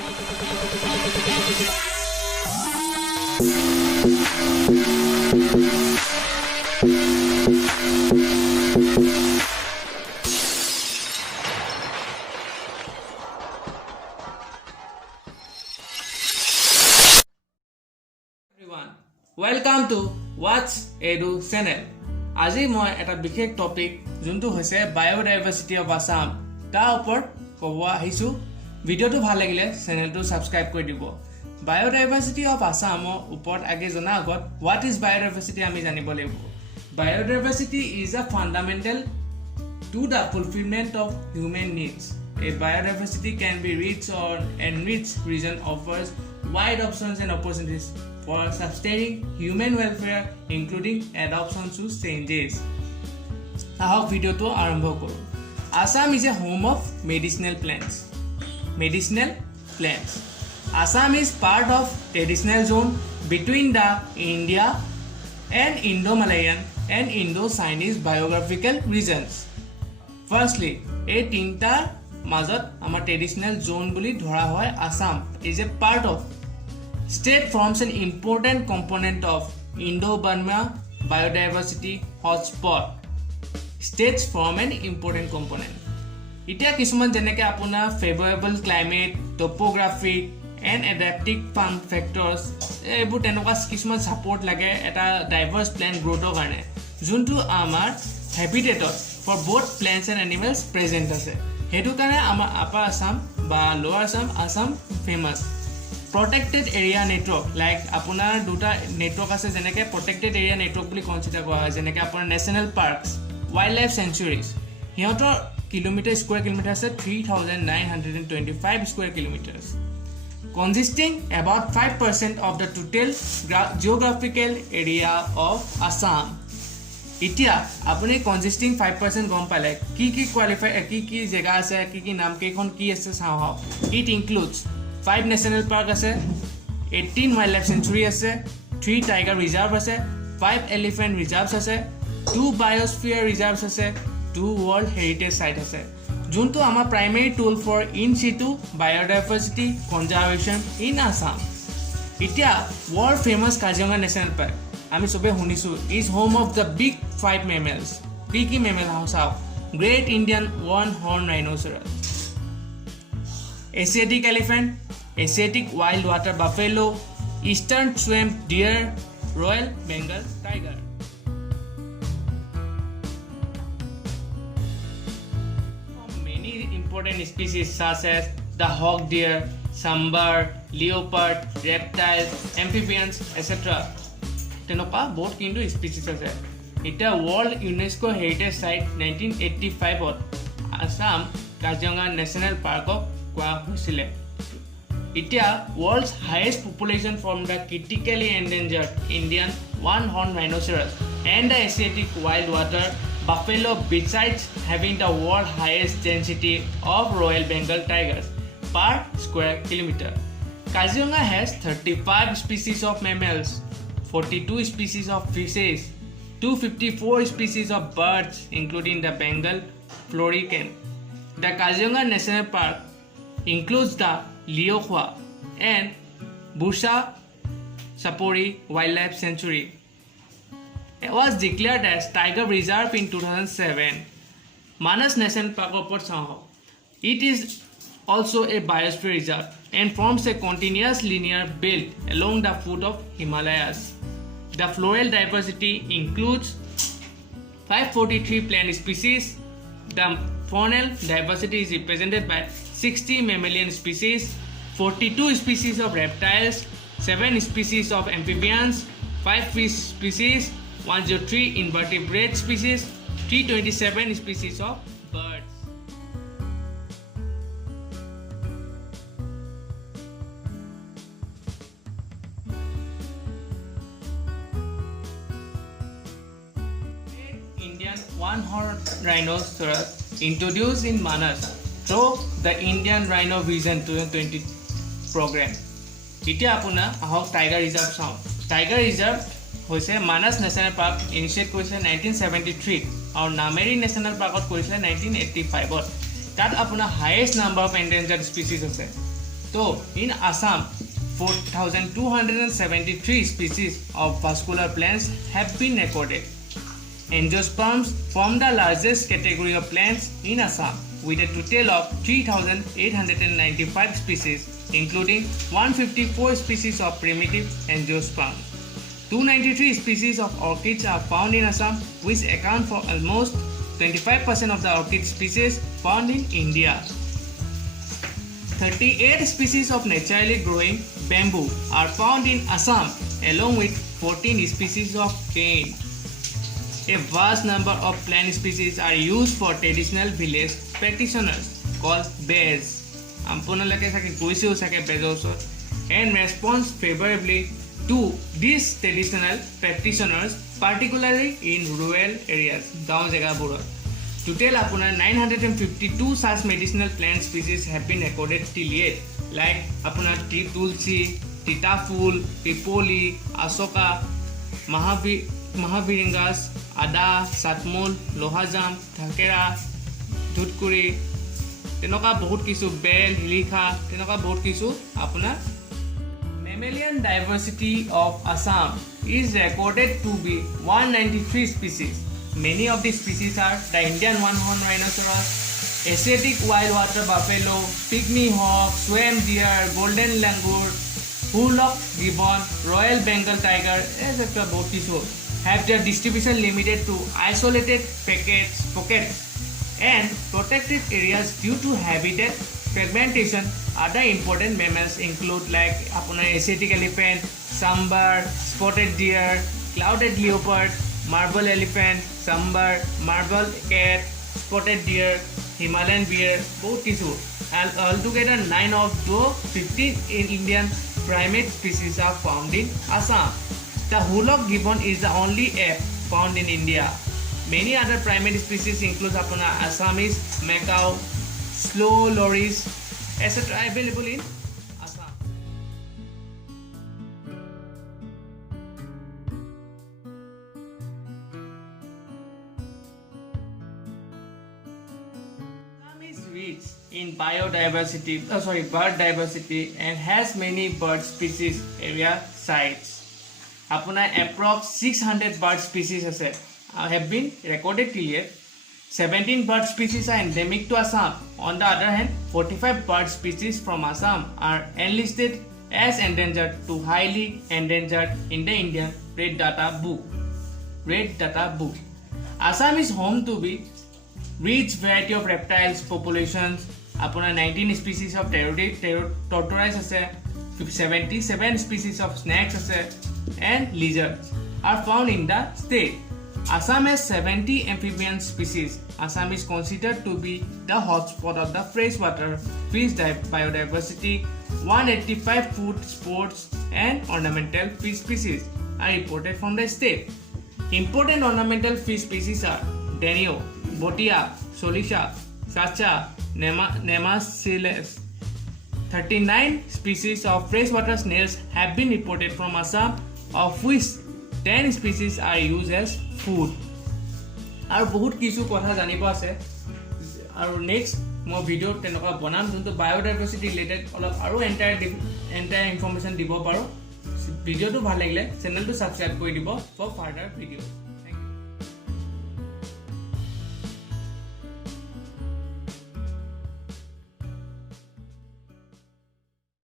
Welcome to Watch Edu channel. আজি মই এটা বিশেষ টপিক যোনটো হৈছে বায়োডাইভাৰ্সিটি অফ আসাম তাৰ ওপৰত ক'ব আহিছো। ভিডিওটো ভাল লাগিলে চেনেলটো সাবস্ক্ৰাইব কৰি দিব। বায়োডাইভাৰ্সিটি অফ আসামৰ ওপৰত আগে জনা আগত হোৱাট ইজ বায়োডাইভাৰ্সিটি আমি জানিব লাগিব। Biodiversity is a fundamental to the fulfillment of human needs. A biodiversity can be rich or enriched region offers wide options and opportunities for sustaining human welfare, including adoption to changes. Ahok video to arambho koru. Assam is a home of medicinal plants. Assam is part of traditional zone between the India and Indo-Malayan and Indo-Chinese biographical regions. Firstly, এই তিনটাৰ মাজত আমাৰ traditional জোন বুলি ধৰা হয়। Assam is a part of state forms an important component of Indo-Burma biodiversity hotspot. States form an important component. এতিয়া কিছুমান যেনেকৈ আপোনাৰ favorable climate, topography and adaptive factors এইবোৰ তেনেকুৱা কিছুমান সাপোৰ্ট লাগে এটা ডাইভাৰ্স প্লান্ট গ্ৰোথৰ কাৰণে যোনটো আমাৰ habitat for both plants and animals present আছে। হেতু কাৰণে আমাৰ আপাৰ আসাম বা লোৱাৰ Assam famous. Protected area network like আপোনাৰ দুটা নেটৱৰ্ক আছে যেনেকৈ protected area network বুলি কনসিডাৰ কৰা হয় যেনেকৈ আপোনাৰ নেশনাল পাৰ্কস wildlife sanctuaries হিহঁতৰ স্কয়াৰ কিলোমিটাৰ আছে 3925 square কিলোমিটাৰস consisting about 5% of the total geographical area of Assam. এতিয়া আপুনি consisting 5% গম পালে কি কোৱালিফাই কি জেগা আছে কি নাম কেইখন কি আছে চাও। It includes 5 national park আছে 18 wildlife sanctuary আছে 3 tiger reserve আছে 5 elephant reserves আছে 2 biosphere reserves আছে 2 world heritage site আছে যোনটো আমাৰ primary tool for in situ biodiversity conservation in Assam. এতিয়া world famous Kaziranga national park আমি সবে শুনিছো is home of the big 5 mammals. কি mammal চাও Great Indian one horn rhinoceros, Asiatic elephant, Asiatic wild water buffalo, Eastern swamp deer, Royal Bengal tiger. Many important species such as the hawk deer, sambar, leopard, reptiles, amphibians, etc. তেনেকুৱা বহুত কিন্তু species আছে। এতিয়া world UNESCO heritage site 1985ত Assam Kaziranga national পাৰ্কক কোৱা হৈছিল। এতিয়া world's highest population from the critically endangered Indian one horn rhinoceros and the Asiatic wild water buffalo besides having the world highest density of royal Bengal tigers per square kilometre. Kaziranga has 35 species of mammals, 42 species of fishes, 254 species of birds including the Bengal florican. The Kaziranga National Park includes the Liukhua and Bursa Sapori Wildlife Sanctuary. It was declared as Tiger Reserve in 2007. Manas National Park opor saho. It is also a biosphere reserve and forms a continuous linear belt along the foot of Himalayas. The floral diversity includes 543 plant species. The faunal diversity is represented by 60 mammalian species, 42 species of reptiles, 7 species of amphibians, 5 fish species, 103 invertebrate species, 327 species of birds. Indian one-horned rhinoceros introduced in Manas through the Indian Rhino Vision 2020 program. এতিয়া আপোনাৰ আহক tiger reserve চাওঁ। Tiger reserve হৈছে Manas national park initiate কৰিছে 1973 আৰু Nameri national পাৰ্কত কৰিছে 1985ত। তাত আপোনাৰ হাইয়েষ্ট নাম্বাৰ অফ এন্ডেঞ্জাৰ্ড স্পিচিছ আছে So, in Assam, 4,273 species of vascular plants have been recorded. Angiosperms form the largest category of plants in Assam, with a total of 3,895 species, including 154 species of primitive angiosperms. 293 species of orchids are found in Assam, which account for almost 25% of the orchid species found in India. 38 species of naturally growing bamboo are found in Assam, along with 14 species of cane. A vast number of plant species are used for traditional village practitioners called bears. And respond favorably to these traditional practitioners, particularly in rural areas. Total 952 such medicinal plant species have been recorded till yet, like tea tulsi, titaful, pipoli, asoka, mahaviringas, ada, satmul, lohajam, thakera, dhudkuri, tenoka bahut kisu bel, hilikha, tenoka bahut kisu apuna. Mammalian diversity of Assam is recorded to be 193 species. Many of these species are the Indian one-horned rhinoceros, Asiatic wild water buffalo, pygmy hawk, swamp deer, golden langur, hulock gibbon, Royal Bengal tiger, etc. have their distribution limited to isolated pockets and protected areas due to habitat fragmentation. Other important mammals include like Asiatic elephant, sambar, spotted deer, clouded leopard, marble elephant, sambar, marble cat, spotted deer, Himalayan bear, both tissue. And altogether 9 of the 15 Indian primate species are found in Assam. The hulock gibbon is the only ape found in India. Many other primate species include Assamese macaw, slow loris, etc. available in Assam. Assam is rich in bird diversity and has many bird species area sites. Approx 600 bird species have been recorded till yet. 17 bird species are endemic to Assam. On the other hand, 45 bird species from Assam are enlisted as endangered to highly endangered in the Indian Red Data Book. Assam is home to the rich variety of reptiles populations. 19 species of tortoise, 77 species of snakes and lizards are found in the state. Assam has 70 amphibian species. Assam is considered to be the hotspot of the freshwater fish biodiversity. 185 food, sports and ornamental fish species are reported from the state. Important ornamental fish species are Denio, Botia, Solisha, Sacha, Nemasiles. 39 species of freshwater snails have been reported from Assam, of which 10 species are used as food. আৰু বহুত কিছু কথা জানিব আছে আৰু next মই video তেনেকুৱা বনাম যোনটো বায়োডাইভাৰ্চিটি ৰিলেটেড অলপ আৰু এন্টায়াৰ ইনফৰমেশ্যন দিব পাৰো। ভিডিওটো ভাল লাগিলে চেনেলটো সাবস্ক্ৰাইব কৰি দিব ফৰ ফাৰ্দাৰ ভিডিও।